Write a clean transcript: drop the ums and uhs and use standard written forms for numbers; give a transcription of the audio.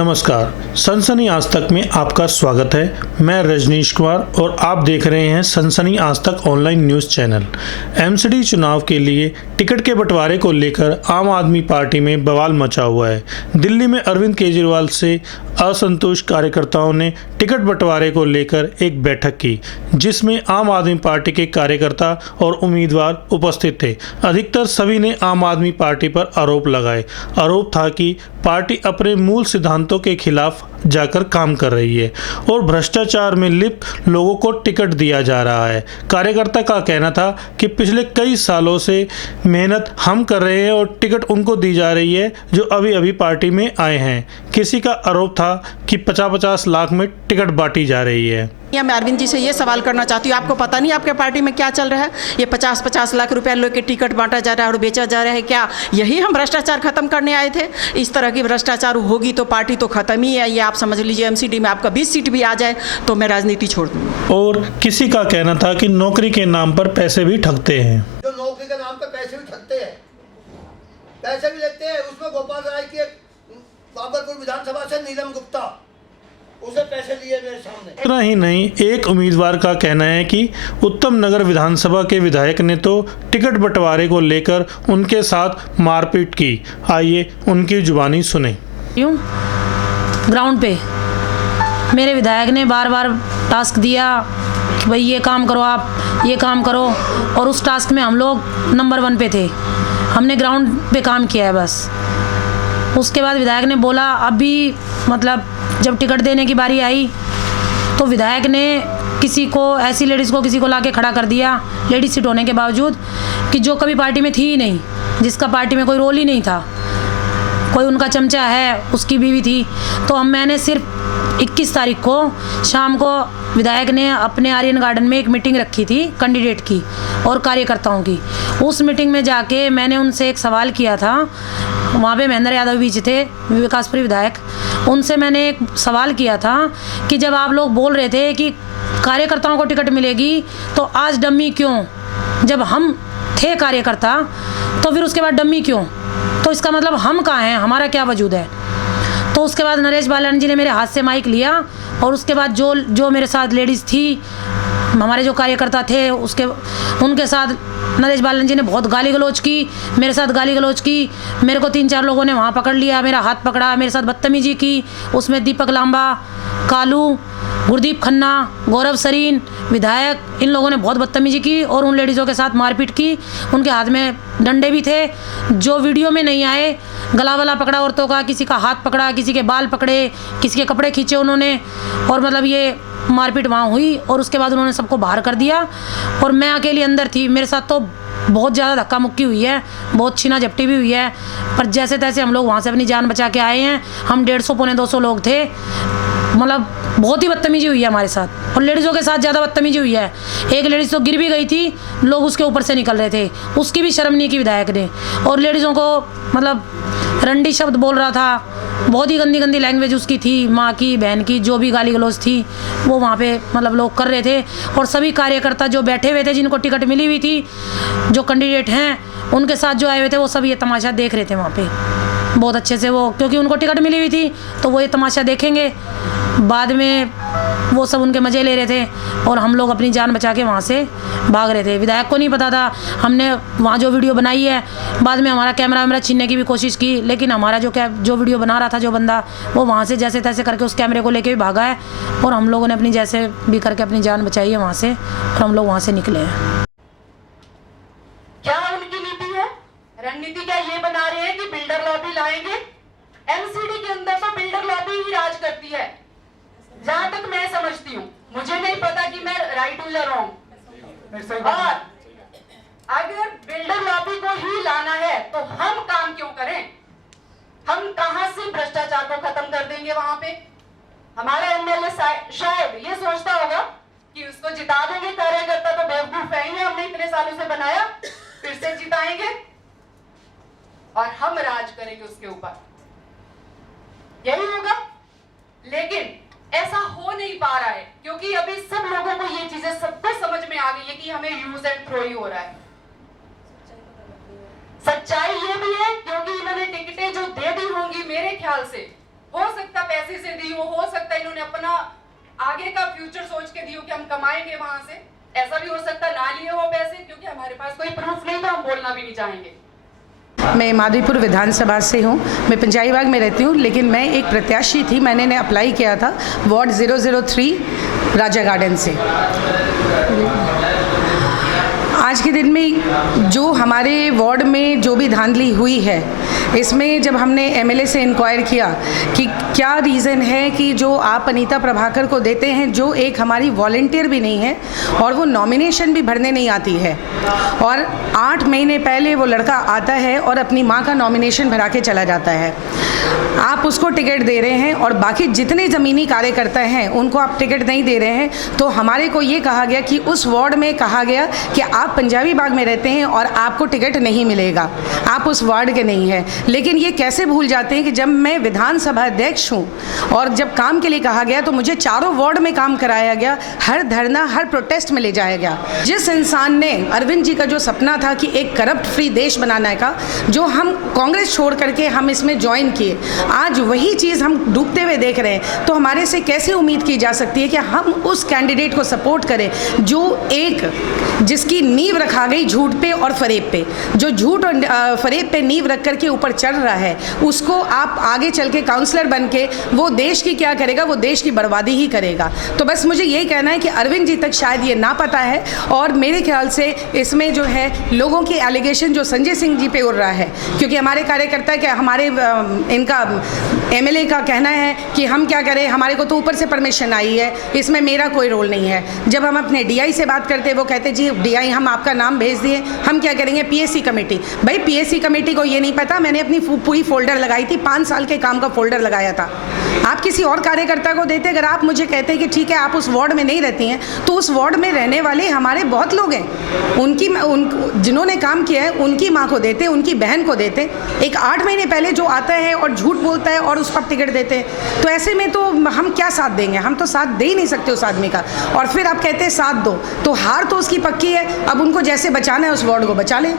नमस्कार, सनसनी आज तक में आपका स्वागत है। मैं रजनीश कुमार और आप देख रहे हैं सनसनी आज तक ऑनलाइन न्यूज़ चैनल। एमसीडी चुनाव के लिए टिकट के बंटवारे को लेकर आम आदमी पार्टी में बवाल मचा हुआ है। दिल्ली में अरविंद केजरीवाल से असंतुष्ट कार्यकर्ताओं ने टिकट बंटवारे को लेकर एक बैठक की, जिसमें आम आदमी पार्टी के कार्यकर्ता और उम्मीदवार उपस्थित थे। अधिकतर सभी ने आम आदमी पार्टी पर आरोप लगाए। आरोप था कि पार्टी अपने मूल सिद्धांतों के खिलाफ जाकर काम कर रही है और भ्रष्टाचार में लिप्त लोगों को टिकट दिया जा रहा है। कार्यकर्ता का कहना था कि पिछले कई सालों से मेहनत हम कर रहे हैं और टिकट उनको दी जा रही है जो अभी अभी पार्टी में आए हैं। किसी का आरोप था कि 50-50 लाख में टिकट बांटी जा रही है। मैं अरविंद जी से ये सवाल करना चाहती हूँ, आपको पता नहीं आपके पार्टी में क्या चल रहा है? ये 50-50 लाख रुपया लोग के टिकट बांटा जा रहा है और बेचा जा रहा है। क्या यही हम भ्रष्टाचार खत्म करने आए थे? इस तरह की भ्रष्टाचार होगी तो पार्टी तो खत्म ही है। ये आप समझ लीजिए, एमसीडी में आपका 20 सीट भी आ जाए तो मैं राजनीति छोड़ दूँगी। और किसी का कहना था कि नौकरी के नाम पर पैसे भी ठगते हैं। जो नौकरी के नाम पर पैसे भी ठगते हैं, पैसे भी लेते हैं। उसमें गोपाल राय की बाबरपुर विधानसभा से नीलम गुप्ता, उसे पैसे लिए मेरे सामने। इतना ही नहीं, एक उम्मीदवार का कहना है कि उत्तम नगर विधानसभा के विधायक ने तो टिकट बंटवारे को लेकर उनके साथ मारपीट की। आइए उनकी जुबानी सुने। ग्राउंड पे मेरे विधायक ने बार बार टास्क दिया कि भाई ये काम करो, आप ये काम करो, और उस टास्क में हम लोग नंबर 1 पे थे। हमने ग्राउंड पे काम किया है बस। उसके बाद विधायक ने बोला, अभी मतलब जब टिकट देने की बारी आई तो विधायक ने किसी को, ऐसी लेडीज़ को किसी को लाके खड़ा कर दिया, लेडीज सीट होने के बावजूद, कि जो कभी पार्टी में थी ही नहीं, जिसका पार्टी में कोई रोल ही नहीं था। कोई उनका चमचा है, उसकी बीवी थी। तो हम मैंने सिर्फ 21 तारीख को शाम को विधायक ने अपने आर्यन गार्डन में एक मीटिंग रखी थी कैंडिडेट की और कार्यकर्ताओं की। उस मीटिंग में जाके मैंने उनसे एक सवाल किया था। वहाँ पे महेंद्र यादव भी थे, विकासपुरी विधायक। उनसे मैंने एक सवाल किया था कि जब आप लोग बोल रहे थे कि कार्यकर्ताओं को टिकट मिलेगी तो आज डम्मी क्यों? जब हम थे कार्यकर्ता तो फिर उसके बाद डम्मी क्यों? तो इसका मतलब हम कहाँ हैं, हमारा क्या वजूद है? तो उसके बाद नरेश बालन जी ने मेरे हाथ से माइक लिया और उसके बाद जो मेरे साथ लेडीज़ थी, हमारे जो कार्यकर्ता थे, उनके साथ नरेश बालन जी ने बहुत गाली गलौज की, मेरे साथ गाली गलौज की। मेरे को 3-4 लोगों ने वहाँ पकड़ लिया, मेरा हाथ पकड़ा, मेरे साथ बदतमीजी की। उसमें दीपक लांबा, कालू, गुरदीप खन्ना, गौरव सरीन, विधायक, इन लोगों ने बहुत बदतमीजी की और उन लेडीज़ों के साथ मारपीट की। उनके हाथ में डंडे भी थे, जो वीडियो में नहीं आए। गला वला पकड़ा औरतों का, किसी का हाथ पकड़ा, किसी के बाल पकड़े, किसी के कपड़े खींचे उन्होंने, और मतलब ये मारपीट वहाँ हुई। और उसके बाद उन्होंने सबको बाहर कर दिया और मैं अकेली अंदर थी। मेरे साथ तो बहुत ज़्यादा धक्का मुक्की हुई है, बहुत छीना झपटी भी हुई है, पर जैसे तैसे हम लोग वहाँ से अपनी जान बचा के आए हैं। हम 150-200 लोग थे। मतलब बहुत ही बदतमीजी हुई है हमारे साथ, और लेडीज़ों के साथ ज़्यादा बदतमीजी हुई है। एक लेडीज़ तो गिर भी गई थी, लोग उसके ऊपर से निकल रहे थे, उसकी भी शर्म नहीं की विधायक ने। और लेडीज़ों को मतलब रंडी शब्द बोल रहा था, बहुत ही गंदी गंदी लैंग्वेज उसकी थी, माँ की, बहन की, जो भी गाली गलौज थी वो वहाँ पे मतलब लोग कर रहे थे। और सभी कार्यकर्ता जो बैठे हुए थे, जिनको टिकट मिली हुई थी, जो कैंडिडेट हैं, उनके साथ जो आए हुए थे, वो सब ये तमाशा देख रहे थे वहाँ पे बहुत अच्छे से। वो क्योंकि उनको टिकट मिली हुई थी तो वो ये तमाशा देखेंगे। बाद में वो सब उनके मज़े ले रहे थे और हम लोग अपनी जान बचा के वहाँ से भाग रहे थे। विधायक को नहीं पता था। हमने वहाँ जो वीडियो बनाई है, बाद में हमारा कैमरा वैमरा छीनने की भी कोशिश की, लेकिन हमारा जो वीडियो बना रहा था जो बंदा, वो वहाँ से जैसे तैसे करके उस कैमरे को लेके भी भागा है। और हम लोगों ने अपनी जैसे भी करके अपनी जान बचाई है वहाँ से, और हम लोग वहाँ से निकले हैं। क्या उनकी नीति है? रणनीति क्या ये बना रहे हैं कि बिल्डर लॉबी लाएंगे? एमसीडी के अंदर तो बिल्डर लॉबी ही राज करती है, जहां तक मैं समझती हूँ। मुझे नहीं पता कि मैं राइट हूँ या रॉन्ग। और अगर बिल्डर लॉबी को ही लाना है तो हम काम क्यों करें? हम कहां से भ्रष्टाचार को खत्म कर देंगे? वहां पे हमारा एमएलए शायद ये सोचता होगा कि उसको जिता देंगे, कार्यकर्ता तो बेवकूफ है ही, हमने इतने सालों से बनाया, फिर से जिताएंगे और हम राज करेंगे उसके ऊपर, यही होगा। लेकिन ऐसा हो नहीं पा रहा है, क्योंकि अभी सब लोगों को ये चीजें सबको समझ में आ गई है कि हमें यूज एंड थ्रो ही हो रहा है। सच्चाई ये भी है, क्योंकि इन्होंने टिकटें जो दे दी होंगी, मेरे ख्याल से हो सकता पैसे से दी हो सकता इन्होंने अपना आगे का फ्यूचर सोच के दी हो कि हम कमाएंगे वहां से, ऐसा भी हो सकता ना लिए हो पैसे, क्योंकि हमारे पास कोई प्रूफ नहीं था, हम बोलना भी नहीं चाहेंगे। मैं माधवीपुर विधानसभा से हूँ। मैं पंचाई बाग में रहती हूँ, लेकिन मैं एक प्रत्याशी थी। मैंने अप्लाई किया था वार्ड 003 राजा गार्डन से। आज के दिन में जो हमारे वार्ड में जो भी धांधली हुई है, इसमें जब हमने एमएलए से इंक्वायर किया कि क्या रीज़न है कि जो आप अनीता प्रभाकर को देते हैं, जो एक हमारी वॉलंटियर भी नहीं है और वो नॉमिनेशन भी भरने नहीं आती है, और 8 महीने पहले वो लड़का आता है और अपनी माँ का नॉमिनेशन भरा के चला जाता है। आप उसको टिकट दे रहे हैं और बाकी जितने ज़मीनी कार्यकर्ता हैं उनको आप टिकट नहीं दे रहे हैं। तो हमारे को ये कहा गया कि उस वार्ड में कहा गया कि आप पंजाबी बाग में रहते हैं और आपको टिकट नहीं मिलेगा, आप उस वार्ड के नहीं हैं। लेकिन ये कैसे भूल जाते हैं कि जब मैं विधानसभा अध्यक्ष हूँ और जब काम के लिए कहा गया तो मुझे चारों वार्ड में काम कराया गया, हर धरना हर प्रोटेस्ट में ले जाया गया। जिस इंसान ने अरविंद जी का जो सपना था कि एक करप्ट फ्री देश बनाने का, जो हम कांग्रेस छोड़ करके हम इसमें ज्वाइन किए, आज वही चीज़ हम डूबते हुए देख रहे हैं। तो हमारे से कैसे उम्मीद की जा सकती है कि हम उस कैंडिडेट को सपोर्ट करें जो एक जिसकी नींव रखा गई झूठ पे और फरेब पे, जो झूठ और फरेब पे नींव रख करके ऊपर चढ़ रहा है, उसको आप आगे चल के काउंसलर बन के वो देश की क्या करेगा, वो देश की बर्बादी ही करेगा। तो बस मुझे यही कहना है कि अरविंद जी तक शायद ये ना पता है, और मेरे ख्याल से इसमें जो है लोगों की एलिगेशन जो संजय सिंह जी पे उड़ रहा है, क्योंकि हमारे कार्यकर्ता के हमारे इनका एमएलए का कहना है कि हम क्या करें, हमारे को तो ऊपर से परमिशन आई है, इसमें मेरा कोई रोल नहीं है। जब हम अपने डीआई से बात करते हैं वो कहते जी डीआई हम आपका नाम भेज दिए, हम क्या करेंगे, पीएससी कमेटी। भाई पीएससी कमेटी को ये नहीं पता, मैंने अपनी पूरी फोल्डर लगाई थी, 5 साल के काम का फोल्डर लगाया था। आप किसी और कार्यकर्ता को देते, अगर आप मुझे कहते कि ठीक है आप उस वार्ड में नहीं रहती हैं, तो उस वार्ड में रहने वाले हमारे बहुत लोग हैं, जिन्होंने काम किया है उनकी माँ को देते, उनकी बहन को देते। एक 8 महीने पहले जो आता है और झूठ बोलता है और उसको आप टिकट देते हैं, तो ऐसे में तो हम क्या साथ देंगे, हम तो साथ दे ही नहीं सकते उस आदमी का। और फिर आप कहते हैं साथ दो, तो हार तो उसकी पक्की है, अब उनको जैसे बचाना है उस वार्ड को बचा लें।